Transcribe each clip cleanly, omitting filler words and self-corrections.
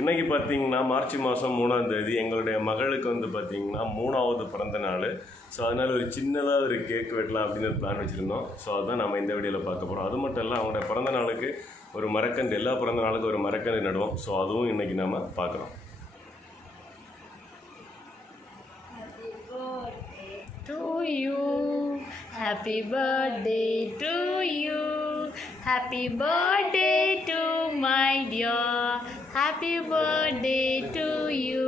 இன்றைக்கி பார்த்திங்கன்னா மார்ச் மாதம் 3ஆம் தேதி எங்களுடைய மகளுக்கு வந்து பார்த்திங்கன்னா 3வது பிறந்த நாள். ஸோ அதனால் ஒரு சின்னதாக ஒரு கேக் வெட்டலாம் அப்படின்னு ஒரு பிளான் வச்சுருந்தோம். ஸோ அதுதான் நம்ம இந்த வீடியோவில் பார்க்க போகிறோம். அது மட்டும் இல்லை, அவங்களுடைய பிறந்த நாளுக்கு ஒரு மரக்கன்று, எல்லா பிறந்த நாளுக்கும் ஒரு மரக்கன்று நடுவோம். ஸோ அதுவும் இன்றைக்கி நம்ம பார்க்குறோம். Happy birthday to you. Happy birthday to my dear. Happy birthday to you.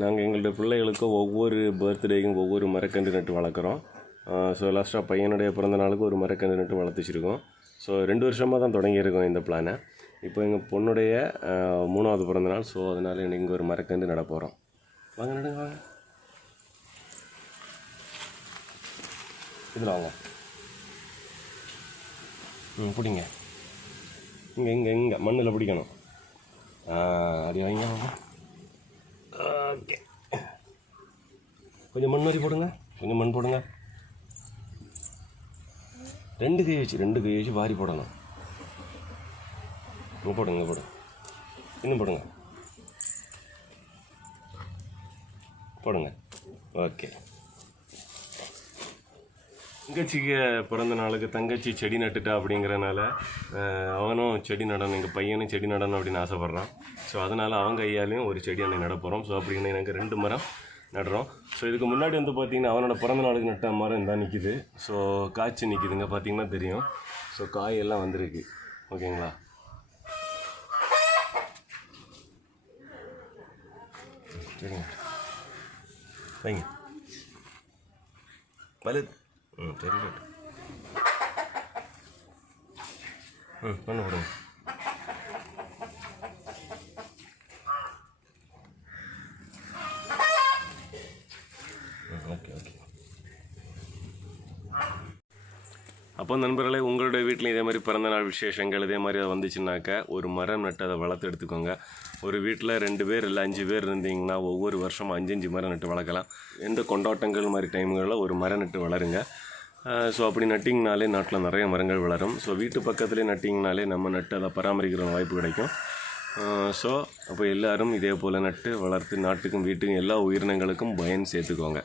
நாங்கள் எங்களுடைய பிள்ளைகளுக்கும் ஒவ்வொரு பர்த்டேக்கும் ஒவ்வொரு மரக்கன்று நட்டு வளர்க்குறோம். ஸோ லாஸ்ட்டாக பையனுடைய பிறந்த நாளுக்கு ஒரு மரக்கன்று நட்டு வளர்த்து வச்சுருக்கோம். ஸோ 2 வருஷமாக தான் தொடங்கியிருக்கோம் இந்த பிளானை. இப்போ எங்கள் பொண்ணுடைய 3வது பிறந்த நாள். ஸோ அதனால் எனக்கு இங்கே ஒரு மரக்கன்று நட போகிறோம். வாங்க நடுங்க, வாங்க. இதில் வாங்க. பிடிங்க. இங்கே மண்ணில் பிடிக்கணும். அப்படி வைங்க. வாங்க. ஓகே, கொஞ்சம் மண் வரி போடுங்க, கொஞ்சம் மண் போடுங்க. 2 கை வச்சு வாரி போடணும். இங்கே போடுங்க, இங்கே போடுங்க, இன்னும் போடுங்க, போடுங்க. ஓகே. தங்கச்சிக்கு பிறந்த நாளுக்கு தங்கச்சி செடி நட்டுட்டா அப்படிங்கிறனால அவனும் செடி நடணும், எங்கள் பையனும் செடி நடணும் அப்படின்னு ஆசைப்பட்றான். ஸோ அதனால் அவங்க கையாலையும் ஒரு செடி அன்னை நட போகிறோம். ஸோ அப்படின்னு எனக்கு 2 மரம் நடுறோம். ஸோ இதுக்கு முன்னாடி வந்து பார்த்திங்கன்னா அவனோட பிறந்த நாளுக்கு நட்ட மரம் இந்த நிற்கிது. ஸோ காய்ச்சி நிற்கிதுங்க, பார்த்திங்கன்னா தெரியும். ஸோ காயெல்லாம் வந்திருக்கு. ஓகேங்களா? சரிங்க, வைங்க. வலு சரி, பண்ண விடுங்க. Okay okay. அப்போ நண்பர்களே, உங்களுடைய வீட்டில் இதே மாதிரி பிறந்தநாள் விசேஷங்கள் இதே மாதிரி அதை வந்துச்சுன்னாக்கா ஒரு மரம் நட்டு அதை வளர்த்து எடுத்துக்கோங்க. ஒரு வீட்டில் 2 பேர் இல்லை 5 பேர் இருந்தீங்கன்னா ஒவ்வொரு வருஷம் 5 மரம் நட்டு வளர்க்கலாம். எந்த கொண்டாட்டங்கள் மாதிரி டைம்களில் ஒரு மரம் நட்டு வளருங்க. ஸோ அப்படி நட்டிங்கனாலே நாட்டில் நிறைய மரங்கள் வளரும். ஸோ வீட்டு பக்கத்துலேயே நட்டிங்கனாலே நம்ம நட்டு அதை பராமரிக்கிற வாய்ப்பு கிடைக்கும். ஸோ அப்போ எல்லோரும் இதே போல் நட்டு வளர்த்து நாட்டுக்கும் வீட்டுக்கும் எல்லா உயிரினங்களுக்கும் பயன் சேர்த்துக்கோங்க.